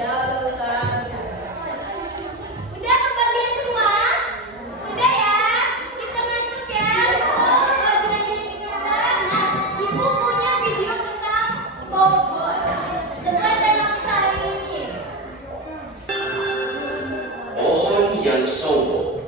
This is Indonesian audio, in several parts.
udah gak usah. Udah kebagian semua? Sudah ya? Kita masuk ya. Oh, bagian yang tinggal. Nah, ibu punya video tentang Bogor. Sesuai tema kita hari ini. Pohon yang sombong.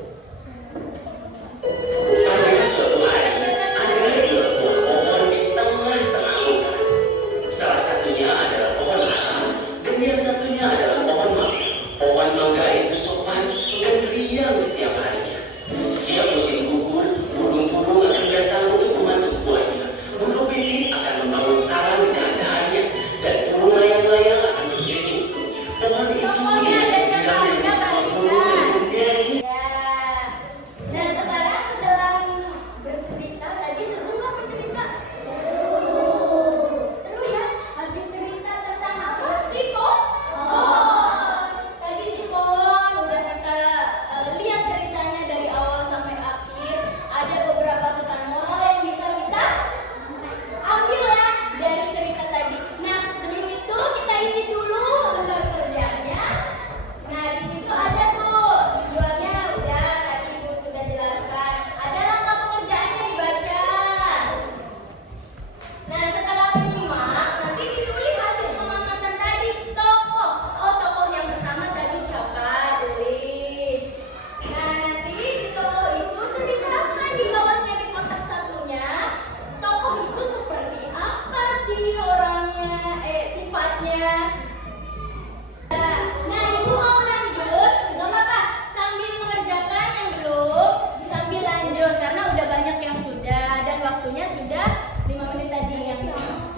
Waktunya sudah 5 menit tadi yang.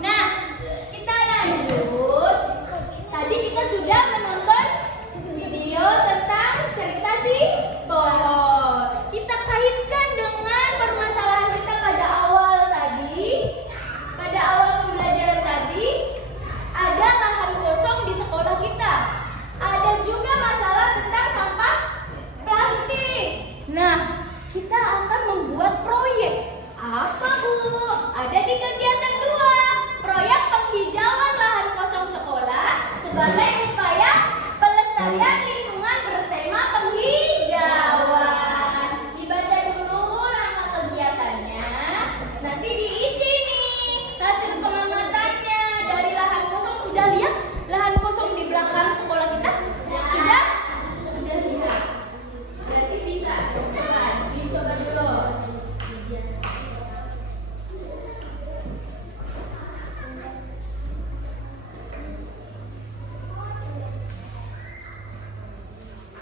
Nah, kita lanjut. Tadi kita sudah menonton video tentang cerita si pohon. Kita kaitkan dengan permasalahan kita pada awal tadi. Pada awal pembelajaran tadi, ada lahan kosong di sekolah kita. Ada juga masalah tentang sampah plastik. Nah, kita akan membuat proyek. Apa Bu? Ada di kegiatan 2, proyek penghijauan lahan kosong sekolah sebagai upaya pelestarian lingkungan bertema penghijauan. Dibaca dulu nama kegiatannya, nanti diisi nih hasil pengamatannya dari lahan kosong. Sudah lihat lahan kosong di belakang sekolah kita? Sudah? Sudah lihat? Berarti bisa. Coba dicoba dulu.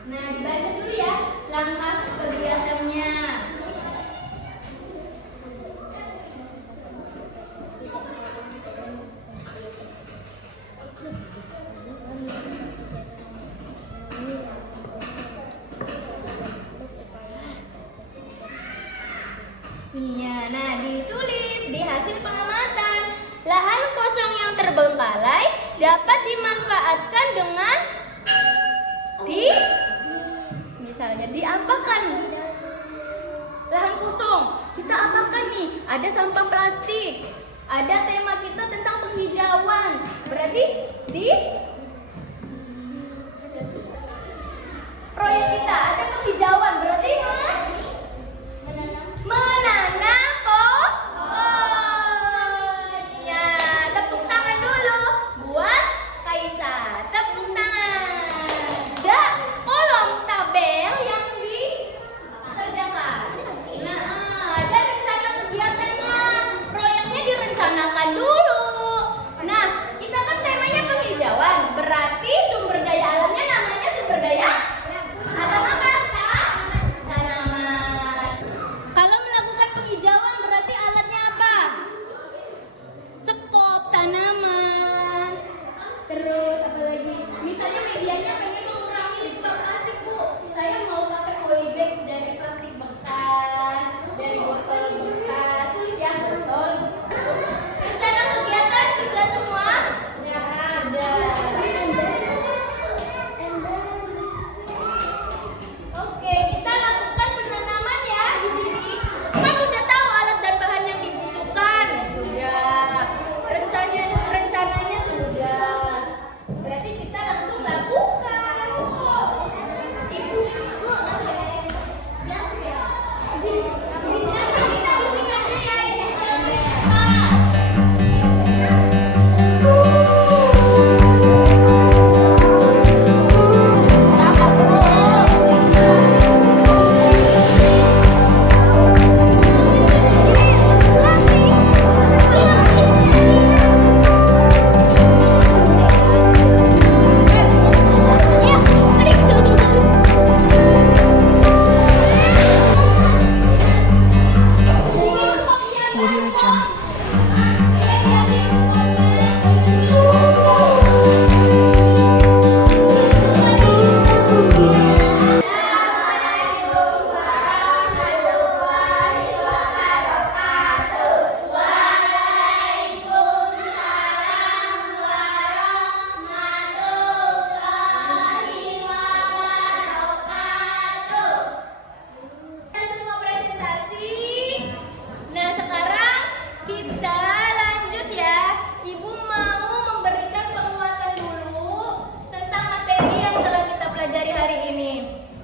Nah, dibaca dulu ya langkah kegiatannya. Iya, nah ditulis di hasil pengamatan. Lahan kosong yang terbengkalai dapat dimanfaatkan dengan misalnya diapakan lahan kosong. Kita apakan nih? Ada sampah plastik. Ada tema kita tentang penghijauan. Berarti di proyek kita ada penghijauan. Berarti menanam pohon. Ya, tepuk tangan dulu buat Kaisa. Tepuk tangan. Ada kolom tabel yang dikerjakan. Nah, ada rencana kegiatannya. Proyeknya direncanakan dulu. Nah, kita kan temanya penghijauan.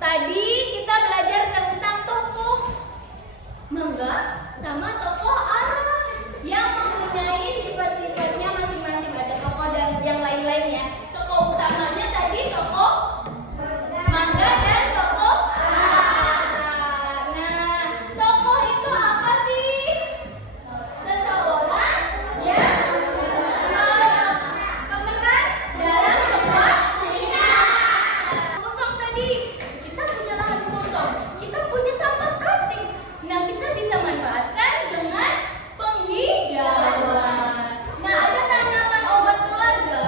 Tadi kita belajar tentang tokoh mangga sama tokoh arah yang mempunyai sifat-sifatnya masing-masing. Ada tokoh dan yang lain-lainnya. Tokoh utamanya tadi tokoh mangga dan tokoh arah. Nah, tokoh itu apa sih? Seseorang yang pemeran dalam sebuah cerita. Kosong tadi, kita punya lahan kosong, kita punya sampah plastik. Nah, kita bisa manfaatkan dengan penghijauan. Nah, ada tanaman obat keluarga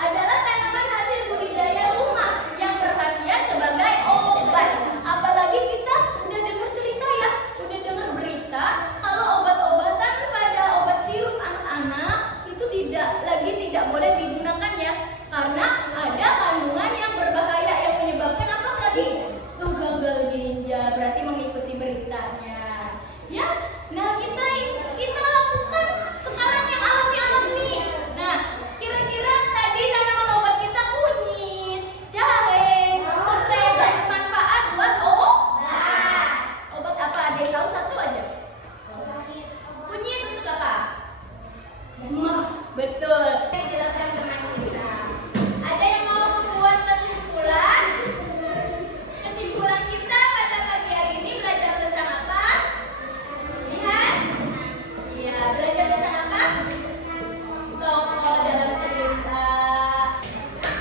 adalah tanaman hasil budidaya rumah yang berkhasiat sebagai obat. Apalagi kita udah dengar cerita ya, udah dengar berita kalau obat-obatan pada obat sirup anak-anak itu tidak boleh digunakan ya, karena ada kandungan yang berbahaya yang menyebabkan apa tadi? Gagal ginjal. Berarti mengikuti beritanya. Ya, nah kita lakukan sekarang yang alami-alami. Nah, kira-kira tadi tanaman obat kita kunyit, jahe, serai bermanfaat buat obat apa? Ada yang tahu satu aja? Kunyit untuk apa? Betul. Saya jelaskan teman kita. Ada yang mau membuat kesimpulan? Kesimpulan kita pada pagi hari ini belajar tentang apa? Lihat. Iya, belajar tentang apa? Tokoh dalam cerita.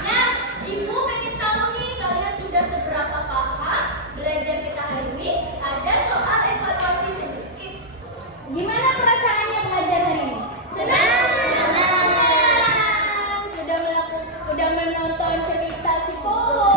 Nah, Ibu pengen tahu nih kalian sudah seberapa paham belajar kita hari ini? Ada soal evaluasi sedikit. Gimana perasaannya belajar hari ini? Senang? Sudah menonton cerita si Polo.